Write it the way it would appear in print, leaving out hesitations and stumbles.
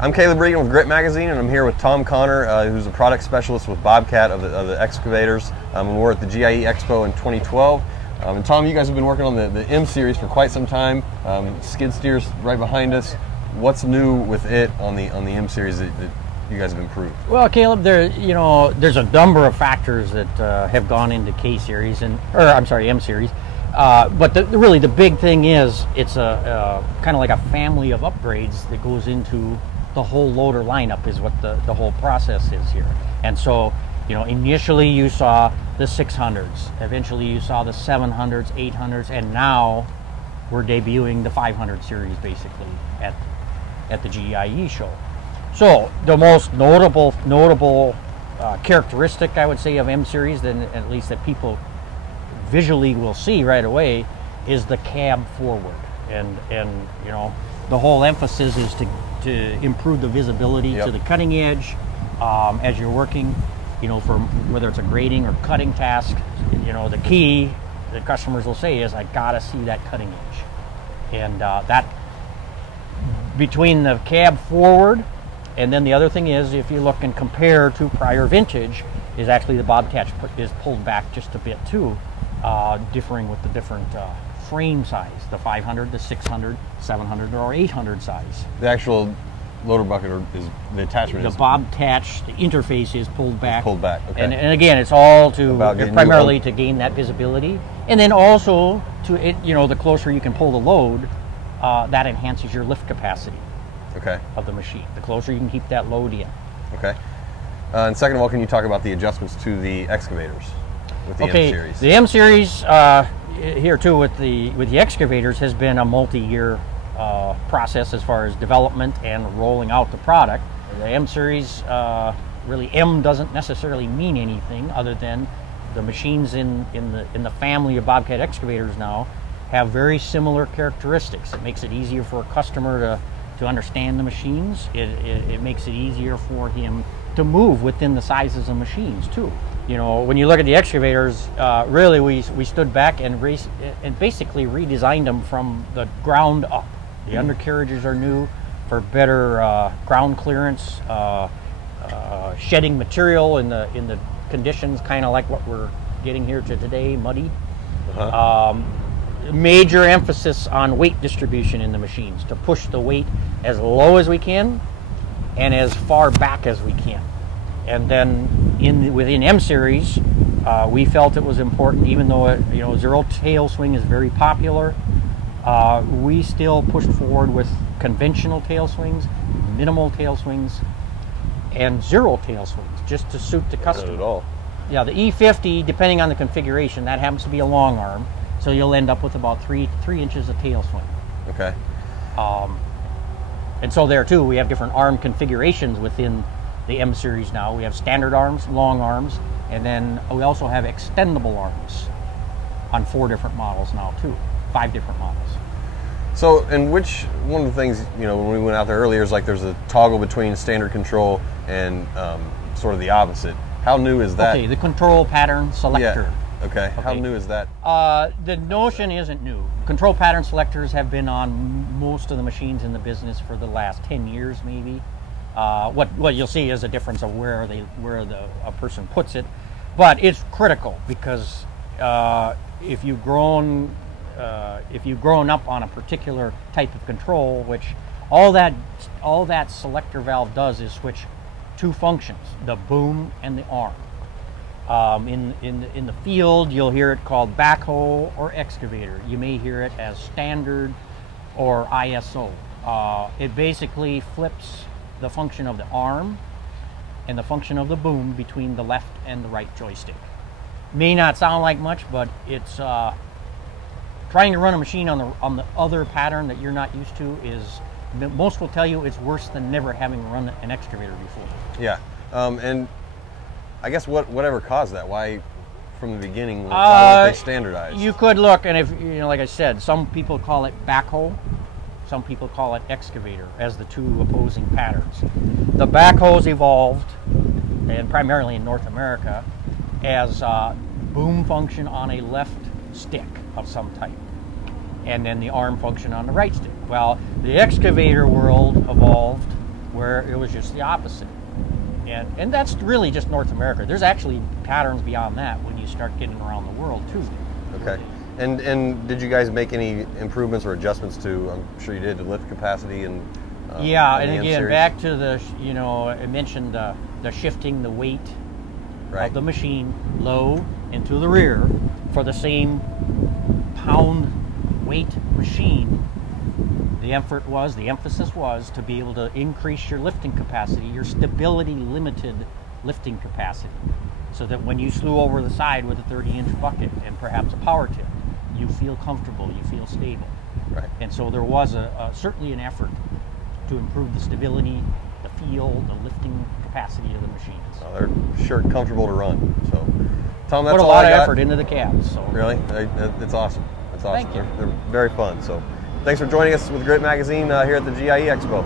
I'm Caleb Regan with Grit Magazine, and I'm here with Tom Connor, who's a product specialist with Bobcat of the excavators. And we're at the GIE Expo in 2012. And Tom, you guys have been working on the M series for quite some time. Skid steer's right behind us. What's new with it on the M series that you guys have improved? Well, Caleb, there's a number of factors that have gone into M series. But really the big thing is it's a kind of like a family of upgrades that goes into the whole loader lineup is what the whole process is here. And so, initially you saw the 600s, eventually you saw the 700s, 800s, and now we're debuting the 500 series basically at the GIE show. So the most notable characteristic, I would say, of M series, then at least that people visually will see right away, is the cab forward, and the whole emphasis is to improve the visibility to the cutting edge as you're working, for whether it's a grading or cutting task. The key that customers will say is, I gotta see that cutting edge, and that between the cab forward, and then the other thing is, if you look and compare to prior vintage, is actually the Bobcat is pulled back just a bit too, differing with the different frame size, the 500, the 600, 700, or 800 size. The actual loader bucket is the attachment. The Bobcat, the interface is pulled back. Pulled back. Okay. And again, it's all primarily to gain that visibility, and then also to the closer you can pull the load, that enhances your lift capacity. Okay. Of the machine. The closer you can keep that load in. Okay. And second of all, can you talk about the adjustments to the excavators with the M series? The M series here too with the excavators has been a multi-year process as far as development and rolling out the product. The M series, really M doesn't necessarily mean anything other than the machines in the family of Bobcat excavators now have very similar characteristics. It makes it easier for a customer to understand the machines. It makes it easier for him to move within the sizes of machines too. When you look at the excavators, really we stood back and basically redesigned them from the ground up. The undercarriages are new for better ground clearance, shedding material in the conditions kind of like what we're getting here today, muddy. Major emphasis on weight distribution in the machines, to push the weight as low as we can and as far back as we can. And then within M series, we felt it was important, even though zero tail swing is very popular, we still pushed forward with conventional tail swings, minimal tail swings, and zero tail swings, just to suit the customer. Not at all. Yeah, the E50, depending on the configuration, that happens to be a long arm, so you'll end up with about 3 inches of tail swing. Okay. And so there too, we have different arm configurations within the M series now. We have standard arms, long arms, and then we also have extendable arms on 4 different models now too, 5 different models. So, and one of the things, when we went out there earlier, is like there's a toggle between standard control and sort of the opposite. How new is that? Okay, the control pattern selector. Yeah. Okay. How new is that? The notion isn't new. Control pattern selectors have been on most of the machines in the business for the last 10 years maybe. What you'll see is a difference of where a person puts it, but it's critical because if you've grown up on a particular type of control, which all that selector valve does is switch 2 functions: the boom and the arm. In the field, you'll hear it called backhoe or excavator. You may hear it as standard or ISO. It basically flips the function of the arm and the function of the boom between the left and the right joystick. May not sound like much, but it's trying to run a machine on the other pattern that you're not used to most will tell you it's worse than never having run an excavator before. Yeah, and I guess whatever caused that? Why, from the beginning, why weren't they standardized? You could look, and if like I said, some people call it backhoe, some people call it excavator as the 2 opposing patterns. The backhoes evolved, and primarily in North America, as boom function on a left stick of some type, and then the arm function on the right stick. Well, the excavator world evolved where it was just the opposite. And that's really just North America. There's actually patterns beyond that when you start getting around the world too. Okay. And did you guys make any improvements or adjustments to, I'm sure you did, to lift capacity and yeah, and and again, back to the, I mentioned the shifting the weight of the machine low into the rear for the same pound weight machine. The emphasis was to be able to increase your lifting capacity, your stability limited lifting capacity, so that when you slew over the side with a 30-inch bucket and perhaps a power tip, you feel comfortable, you feel stable. Right. And so there was certainly an effort to improve the stability, the feel, the lifting capacity of the machines. Oh, they're sure comfortable to run. So, Tom, that's put a all lot I of got. effort into the cabs. So Really? It's awesome. It's awesome. Thank you. They're very fun. So, thanks for joining us with Grit Magazine here at the GIE Expo.